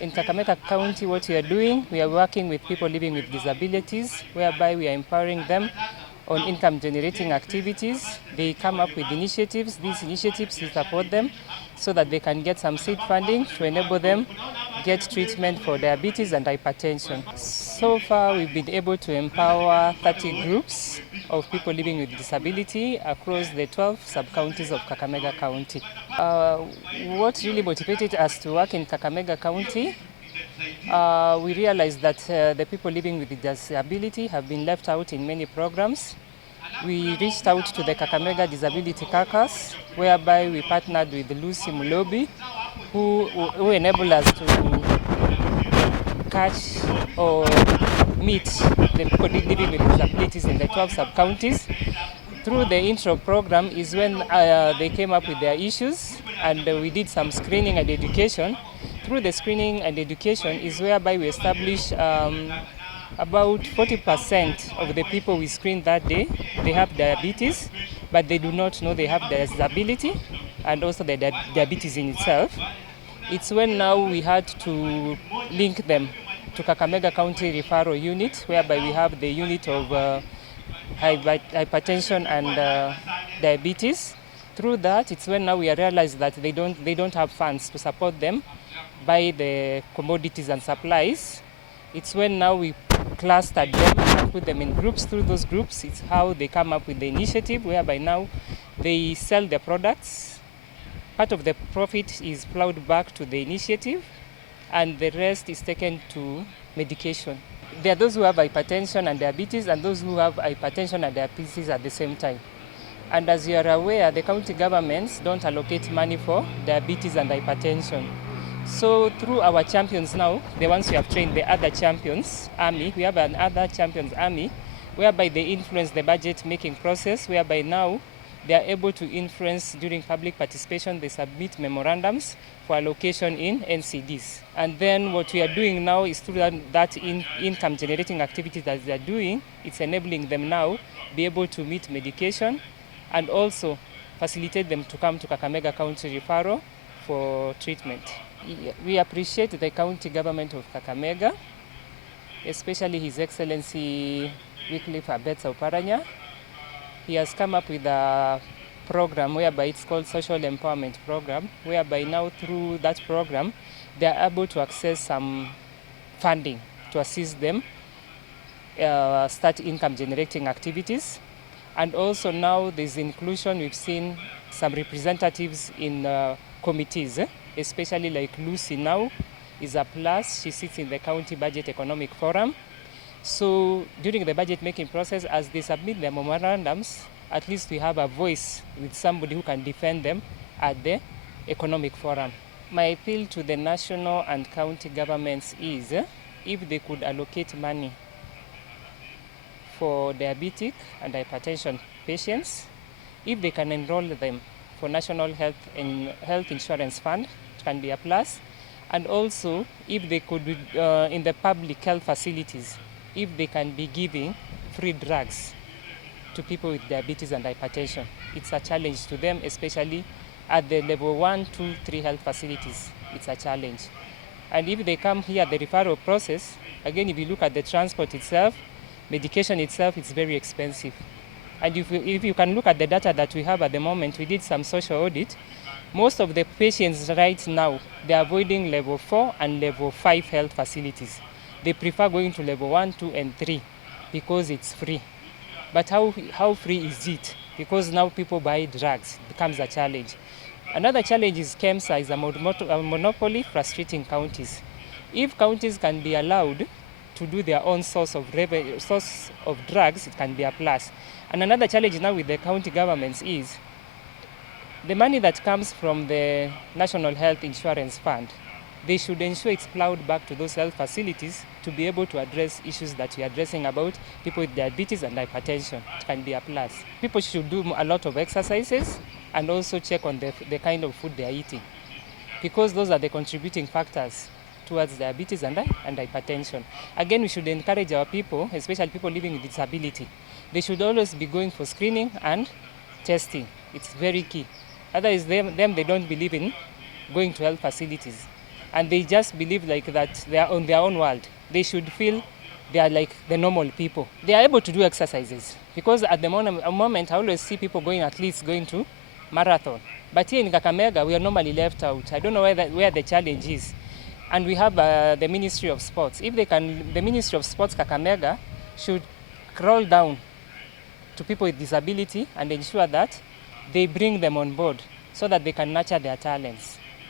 In Kakamega County, what we are doing, we are working with people living with disabilities, whereby we are empowering them on income-generating activities. They come up with initiatives. These initiatives, we support them so that they can get some seed funding to enable them get treatment for diabetes and hypertension. So far, we've been able to empower 30 groups of people living with disability across the 12 sub-counties of Kakamega County. What really motivated us to work in Kakamega County, we realized that the people living with disability have been left out in many programs. We reached out to the Kakamega Disability Caucus, whereby we partnered with Lucy Mulobi, who enabled us to catch or meet the people living with disabilities in the 12 sub-counties. Through the intro program is when they came up with their issues, and we did some screening and education. Through the screening and education is whereby we established about 40% of the people we screened that day, they have diabetes, but they do not know they have disability and also the diabetes in itself. It's when now we had to link them to Kakamega County Referral Unit, whereby we have the unit of hypertension and diabetes. Through that, it's when now we realize that they don't have funds to support them buy the commodities and supplies. It's when now we clustered them and put them in groups. Through those groups, it's how they come up with the initiative, whereby now they sell their products. Part of the profit is plowed back to the initiative, and the rest is taken to medication. There are those who have hypertension and diabetes, and those who have hypertension and diabetes at the same time. And as you are aware, the county governments don't allocate money for diabetes and hypertension. So through our champions now, the ones we have trained, the other champions army, we have an other champions army, whereby they influence the budget making process, whereby now they are able to influence during public participation. They submit memorandums for allocation in NCDs. And then what we are doing now is through that income generating activity that they are doing, it's enabling them now be able to meet medication and also facilitate them to come to Kakamega County Referral for treatment. We appreciate the county government of Kakamega, especially His Excellency Wycliffe Abetsa Oparanya. He has come up with a program whereby it's called Social Empowerment Program, whereby now through that program, they are able to access some funding to assist them start income generating activities. And also now there's inclusion, we've seen some representatives in committees, especially like Lucy now is a plus. She sits in the County Budget Economic Forum. So during the budget making process, as they submit their memorandums, at least we have a voice with somebody who can defend them at the Economic Forum. My appeal to the national and county governments is if they could allocate money for diabetic and hypertension patients, if they can enroll them for National Health Insurance Fund, it can be a plus. And also, if they could, in the public health facilities, if they can be giving free drugs to people with diabetes and hypertension. It's a challenge to them, especially at the level 1, 2, 3 health facilities. It's a challenge. And if they come here, the referral process, again, if you look at the transport itself, medication itself, it's very expensive. And if you can look at the data that we have at the moment, we did some social audit. Most of the patients right now, they're avoiding level 4 and level 5 health facilities. They prefer going to level 1, 2, and 3 because it's free. But how free is it? Because now people buy drugs, it becomes a challenge. Another challenge is KEMSA is a monopoly frustrating counties. If counties can be allowed to do their own source of drugs, it can be a plus. And another challenge now with the county governments is the money that comes from the National Health Insurance Fund. They should ensure it's plowed back to those health facilities to be able to address issues that we're addressing about people with diabetes and hypertension. It can be a plus. People should do a lot of exercises and also check on the kind of food they're eating, because those are the contributing factors towards diabetes and hypertension. Again, we should encourage our people, especially people living with disability. They should always be going for screening and testing. It's very key. Otherwise, they don't believe in going to health facilities. and they just believe like that they are on their own world. They should feel they are like the normal people. They are able to do exercises because at the moment I always see people at least going to marathon. But here in Kakamega, we are normally left out. I don't know where the challenge is. And we have the Ministry of Sports. If they can, the Ministry of Sports Kakamega should crawl down to people with disability and ensure that they bring them on board so that they can nurture their talents.